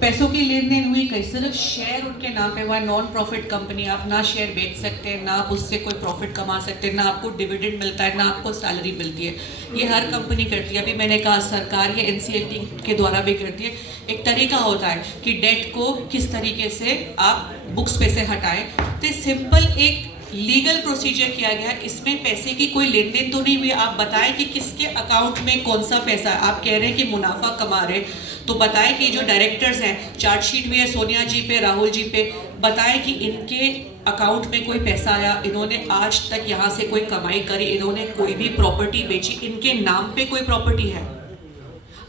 पैसों की लेन देन हुई कहीं, सिर्फ शेयर उनके नाम पे हुआ। नॉन प्रॉफिट कंपनी, आप ना शेयर बेच सकते हैं, ना आप उससे कोई प्रॉफिट कमा सकते हैं, ना आपको डिविडेंड मिलता है, ना आपको सैलरी मिलती है। ये हर कंपनी करती है। अभी मैंने कहा सरकार या एनसीएलटी के द्वारा भी करती है। एक तरीका होता है कि डेट को किस तरीके से आप बुक्स पे से हटाएं। तो सिंपल एक लीगल प्रोसीजर किया गया। इसमें पैसे की कोई लेन देन तो नहीं हुई। आप बताएं कि किसके अकाउंट में कौन सा पैसा है। आप कह रहे हैं कि मुनाफा कमा रहे, तो बताएं कि जो डायरेक्टर्स हैं, चार्जशीट में है सोनिया जी पे, राहुल जी पे, बताएं कि इनके अकाउंट में कोई पैसा आया, इन्होंने आज तक यहाँ से कोई कमाई करी, इन्होंने कोई भी प्रॉपर्टी बेची, इनके नाम पे कोई प्रॉपर्टी है।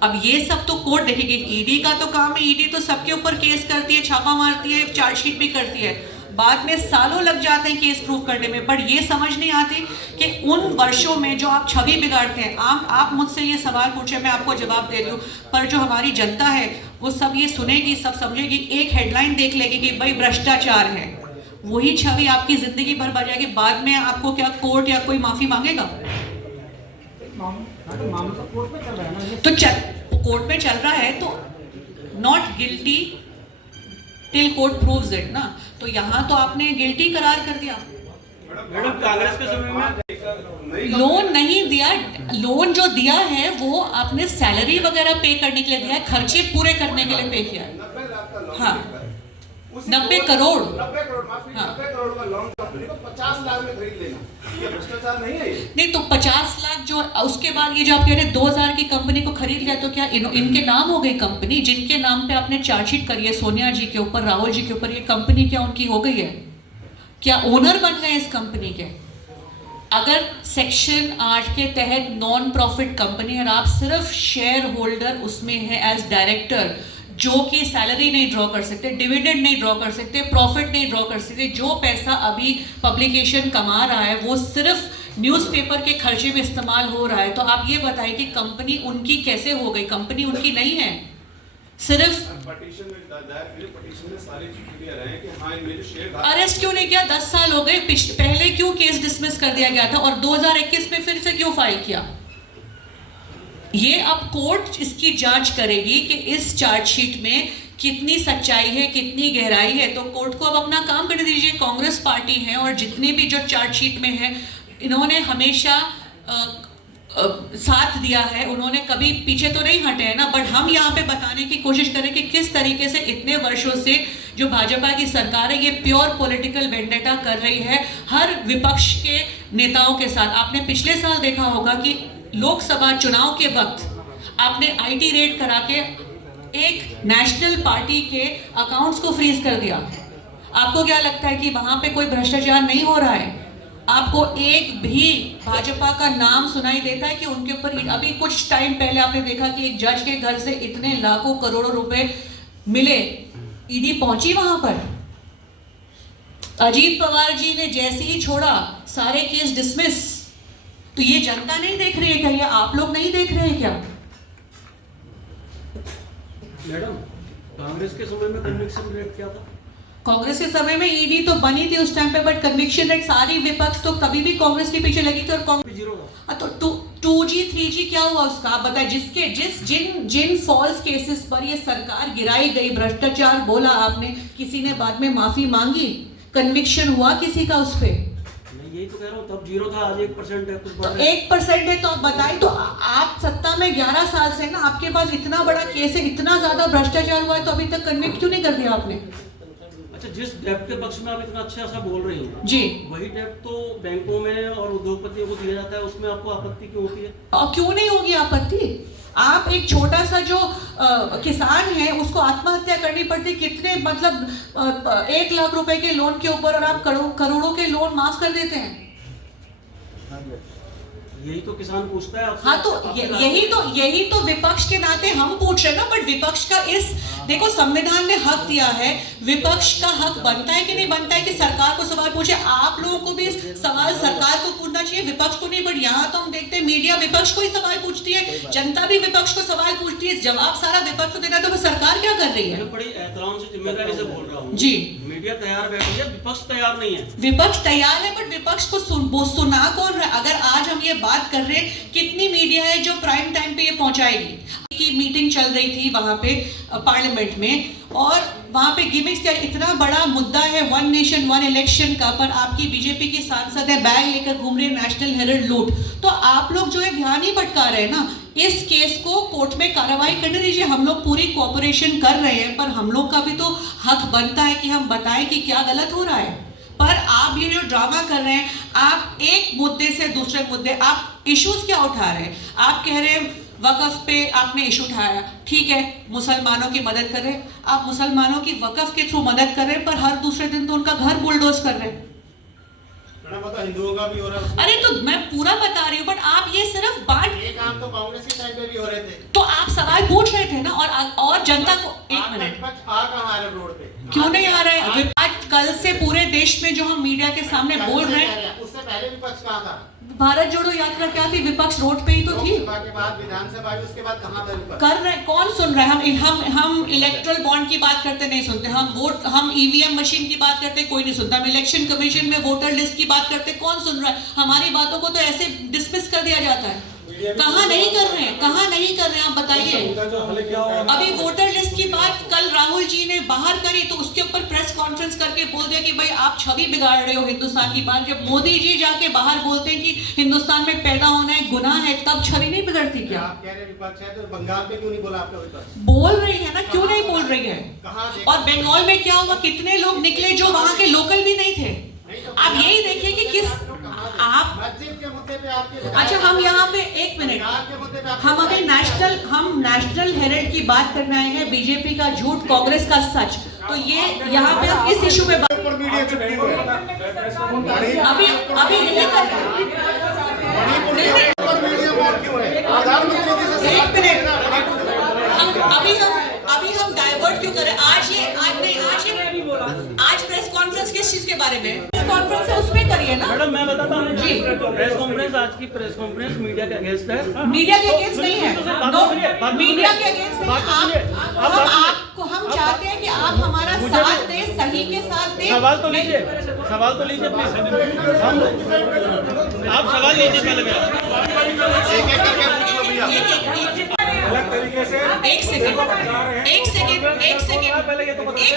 अब ये सब तो कोर्ट देखेगी। ईडी का तो काम है, ईडी तो सबके ऊपर केस करती है, छापा मारती है, चार्जशीट भी करती है, बाद में सालों लग जाते हैं केस प्रूव करने में। बट ये समझ नहीं आती कि उन वर्षों में जो आप छवि बिगाड़ते हैं। आप मुझसे ये सवाल पूछे, मैं आपको जवाब दे रही हूँ, पर जो हमारी जनता है वो सब ये सुनेगी, सब समझेगी, एक हेडलाइन देख लेगी कि भाई भ्रष्टाचार है, वही छवि आपकी जिंदगी भर बजाएगी। बाद में आपको क्या कोर्ट या कोई माफी मांगेगा? तो कोर्ट में चल रहा है, तो not guilty till court proves it ना। तो यहाँ तो आपने गिल्टी करार कर दिया। मैडम कांग्रेस के समय में लोन नहीं दिया। लोन जो दिया है वो आपने सैलरी वगैरह पे करने के लिए दिया है, खर्चे पूरे करने के लिए पे किया है। हाँ, 90 करोड़। हाँ, 90 करोड़ का लोन कंपनी को 50 लाख में खरीद लेना, ये भ्रष्टाचार नहीं है? नहीं तो 50 लाख जो उसके बाद ये जो आप कह रहे हैं 2000 की कंपनी को खरीद लिया, तो क्या इनके नाम हो गई कंपनी? जिनके नाम पे आपने चार्जशीट करी है सोनिया जी के ऊपर, राहुल जी के ऊपर, ये कंपनी क्या उनकी हो गई है? क्या ओनर बन गए इस कंपनी के? अगर सेक्शन 8 के तहत नॉन प्रॉफिट कंपनी और आप सिर्फ शेयर होल्डर उसमें है एज डायरेक्टर, जो कि सैलरी नहीं ड्रॉ कर सकते, डिविडेंड नहीं ड्रॉ कर सकते, प्रॉफिट नहीं ड्रॉ कर सकते, जो पैसा अभी पब्लिकेशन कमा रहा है वो सिर्फ न्यूज़पेपर के खर्चे में इस्तेमाल हो रहा है, तो आप ये बताइए कि कंपनी उनकी कैसे हो गई? कंपनी उनकी नहीं है। सिर्फ अरेस्ट क्यों नहीं किया? 10 साल हो गए, पहले क्यों केस डिसमिस कर दिया गया था और 2021 में फिर से क्यों फाइल किया? ये अब कोर्ट इसकी जांच करेगी कि इस चार्जशीट में कितनी सच्चाई है, कितनी गहराई है। तो कोर्ट को अब अपना काम करने दीजिए। कांग्रेस पार्टी है और जितने भी जो चार्जशीट में है, इन्होंने हमेशा साथ दिया है, उन्होंने कभी पीछे तो नहीं हटे हैं ना। बट हम यहाँ पे बताने की कोशिश करें कि किस तरीके से इतने वर्षों से जो भाजपा की सरकार है ये प्योर पॉलिटिकल वेंडेटा कर रही है हर विपक्ष के नेताओं के साथ। आपने पिछले साल देखा होगा कि लोकसभा चुनाव के वक्त आपने आईटी रेड करा के एक नेशनल पार्टी के अकाउंट्स को फ्रीज कर दिया। आपको क्या लगता है कि वहां पे कोई भ्रष्टाचार नहीं हो रहा है? आपको एक भी भाजपा का नाम सुनाई देता है कि उनके ऊपर? अभी कुछ टाइम पहले आपने देखा कि एक जज के घर से इतने लाखों करोड़ों रुपए मिले, ईडी पहुंची वहां पर। अजीत पवार जी ने जैसे ही छोड़ा सारे केस डिसमिस। तो ये जनता नहीं देख रही है क्या? ये आप लोग नहीं देख रहे हैं क्या? मैडम कांग्रेस के समय में कन्विक्शन रेट क्या था? कांग्रेस के समय में ईडी तो बनी थी उस टाइम पे, बट कन्विक्शन रेट सारी विपक्ष तो कभी भी कांग्रेस के पीछे लगी थी और कांग्रेस जीरो था। तो 2G 3G क्या हुआ उसका? आप बताइए। जिन फॉल्स केसेस पर ये सरकार गिराई गई, भ्रष्टाचार बोला आपने, किसी ने बाद में माफी मांगी? कन्विक्शन हुआ किसी का उस पर? यही तो कह रहा हूँ, तब जीरो था, आज 1% है। कुछ तो 1% है तो आप बताइए। तो आप सत्ता में 11 साल से ना, आपके पास इतना बड़ा केस है, इतना ज्यादा भ्रष्टाचार हुआ है, तो अभी तक कन्विक्ट क्यों नहीं कर दिया आपने? अच्छा, जिस डेप्ट के पक्ष में आप इतना अच्छा सा बोल रही हो जी, वही डेप्ट तो बैंकों में और उद्योगपतियों को दिया जाता है, उसमें आपको आपत्ति क्यों होती है? और क्यों नहीं होगी आपत्ति? आप एक छोटा सा जो किसान है उसको आत्महत्या करनी पड़ती, कितने मतलब 1 लाख रुपए के लोन के ऊपर, और आप करोड़ों के लोन माफ कर देते हैं। यही तो किसान पूछता है आपसे। हाँ, तो यही तो विपक्ष के नाते हम पूछ रहे हैं ना। बट विपक्ष का देखो, संविधान ने हक दिया है, विपक्ष का हक बनता है कि नहीं बनता है कि सरकार को सवाल पूछे। आप लोगों को भी सवाल सरकार को पूछना चाहिए, विपक्ष को नहीं। बट यहाँ तो हम देखते हैं मीडिया विपक्ष को ही सवाल पूछती है, जनता भी विपक्ष को सवाल पूछती है, जवाब सारा विपक्ष को देना। तो सरकार क्या कर रही है? बड़ी एहतराम से, जिम्मेदारी से बोल रहा हूँ जी। मीडिया तैयार बैठी है, विपक्ष तैयार नहीं है। विपक्ष तैयार है, बट विपक्ष को सुना कौन रहा है? अगर आज हम ये बात कर रहे हैं, कितनी मीडिया है जो प्राइम टाइम पे ये पहुंचाएगी? की मीटिंग चल रही थी वहां पे पार्लियामेंट में, और वहां पे गिमिक्स का इतना बड़ा मुद्दा है वन नेशन वन इलेक्शन का, पर आपकी बीजेपी की सांसद है बैग लेकर घूम रहे नेशनल हेराल्ड लूट। तो आप लोग जो है ध्यान ही भटका रहे हैं ना, इस केस को कोर्ट में कार्रवाई करने दीजिए। हम लोग पूरी कोऑपरेशन कर रहे हैं, पर हम लोग का भी तो हक बनता है कि हम बताएं कि क्या गलत हो रहा है। पर आप ये जो ड्रामा कर रहे हैं, आप एक मुद्दे से दूसरे मुद्दे, आप इश्यूज क्या उठा रहे हैं? आप कह रहे हैं वक़्फ़ पे आपने इशू उठाया, ठीक है, मुसलमानों की मदद कर रहे हैं, आप मुसलमानों की वक़्फ़ के थ्रू मदद कर रहे हैं, पर हर दूसरे दिन तो उनका घर बुलडोज कर रहे हैं। हिंदुओं का भी हो रहा है। अरे तो मैं पूरा बता रही हूँ, बट आप ये सिर्फ बांट, ये काम तो कांग्रेस के टाइम पे भी हो रहे थे। तो आप सवाल पूछ रहे थे ना, और जनता को एक मिनट कहाँ है रोड पे? क्यों नहीं आ रहा है विपक्ष? कल से पूरे देश में जो हम मीडिया के सामने बोल रहे हैं, उससे पहले विपक्ष कहाँ था? भारत जोड़ो यात्रा क्या थी? विपक्ष रोड पे ही तो थी। लोकसभा के बाद विधानसभा आई, उसके बाद कहाँ था विपक्ष? कर रहे, कौन सुन रहा है? हम इलेक्ट्रल बॉन्ड की बात करते नहीं सुनते, हम ईवीएम मशीन की बात करते कोई नहीं सुनता, हम इलेक्शन कमीशन में वोटर लिस्ट की बात करते कौन सुन रहा है? हमारी बातों को तो ऐसे डिसमिस कर दिया जाता है। कहाँ नहीं कर रहे हैं, कहाँ नहीं कर रहे हैं, आप बताइए। अभी वोटर लिस्ट की बात कल राहुल जी ने बाहर करी, तो उसके ऊपर प्रेस कॉन्फ्रेंस करके बोल दिया कि भाई आप छवि बिगाड़ रहे हो हिंदुस्तान की बात। जब मोदी जी जाके बाहर बोलते हैं कि हिंदुस्तान में पैदा होना है गुनाह है, तब छवि नहीं बिगड़ती क्या? आप कह रहे विपक्ष है, तो बंगाल पे क्यों नहीं बोला आपका विपक्ष? बोल रही है ना, क्यों नहीं बोल रही है? कहाँ और बंगाल में क्या हुआ, कितने लोग निकले जो वहां के लोकल भी नहीं थे। आप यही देखिए कि किस आप मस्जिद के मुद्दे पे आपके, अच्छा, हम यहाँ पे एक मिनट, हम अभी नेशनल हेराल्ड की बात करने आए हैं, बीजेपी का झूठ, कांग्रेस का सच। तो ये यहाँ पे हम इस इशू पे बात अभी यही कर रहे हैं। एक मिनट, अभी हम डाइवर्ट क्यों कर रहे हैं? आज प्रेस कॉन्फ्रेंस किस चीज के बारे में? प्रेस कॉन्फ्रेंस है, उसमें करिए ना। मैडम मैं बताता हूँ जी। प्रेस कॉन्फ्रेंस, आज की प्रेस कॉन्फ्रेंस मीडिया के अगेंस्ट है। मीडिया के अगेंस्ट नहीं है, नो, मीडिया के अगेंस्ट नहीं है। हम चाहते हैं कि आप हमारा साथ दें, सही के साथ दें। सवाल तो लीजिए प्लीज। आप सवाल लीजिए पहले मेरा। एक एक करके पूछ लो भैया। एक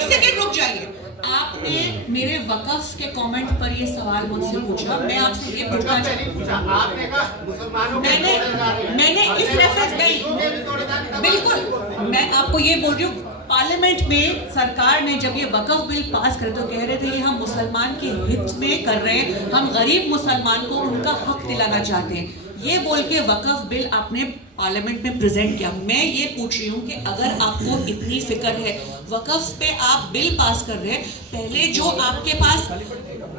सेकेंड रुक जाइए। आपने मेरे वक़्फ़ के कमेंट पर ये सवाल मुझसे पूछा, मैं आपसे ये पूछना चाहती हूँ, आपने कहा मुसलमानों के मैंने इस रेफरेंस नहीं, बिल्कुल मैं आपको ये बोल रही हूँ, पार्लियामेंट में सरकार ने जब ये वक़्फ़ बिल पास करे तो कह रहे थे ये हम मुसलमान के हित में कर रहे हैं, हम गरीब मुसलमान को उनका हक दिलाना चाहते हैं। ये बोल के वक़्फ़ बिल आपने पार्लियामेंट में प्रेजेंट किया। मैं ये पूछ रही हूँ कि अगर आपको इतनी फिक्र है, वक़्फ़ पे आप बिल पास कर रहे हैं, पहले जो आपके पास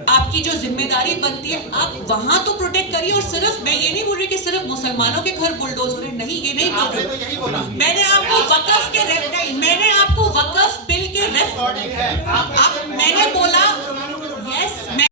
आपकी जो जिम्मेदारी बनती है आप वहां तो प्रोटेक्ट करिए। और सिर्फ मैं ये नहीं बोल रही कि सिर्फ मुसलमानों के घर बुलडोज हो रहे, नहीं, ये नहीं बोल रही। मैंने आपको वक़्फ़ बिल के मैंने बोला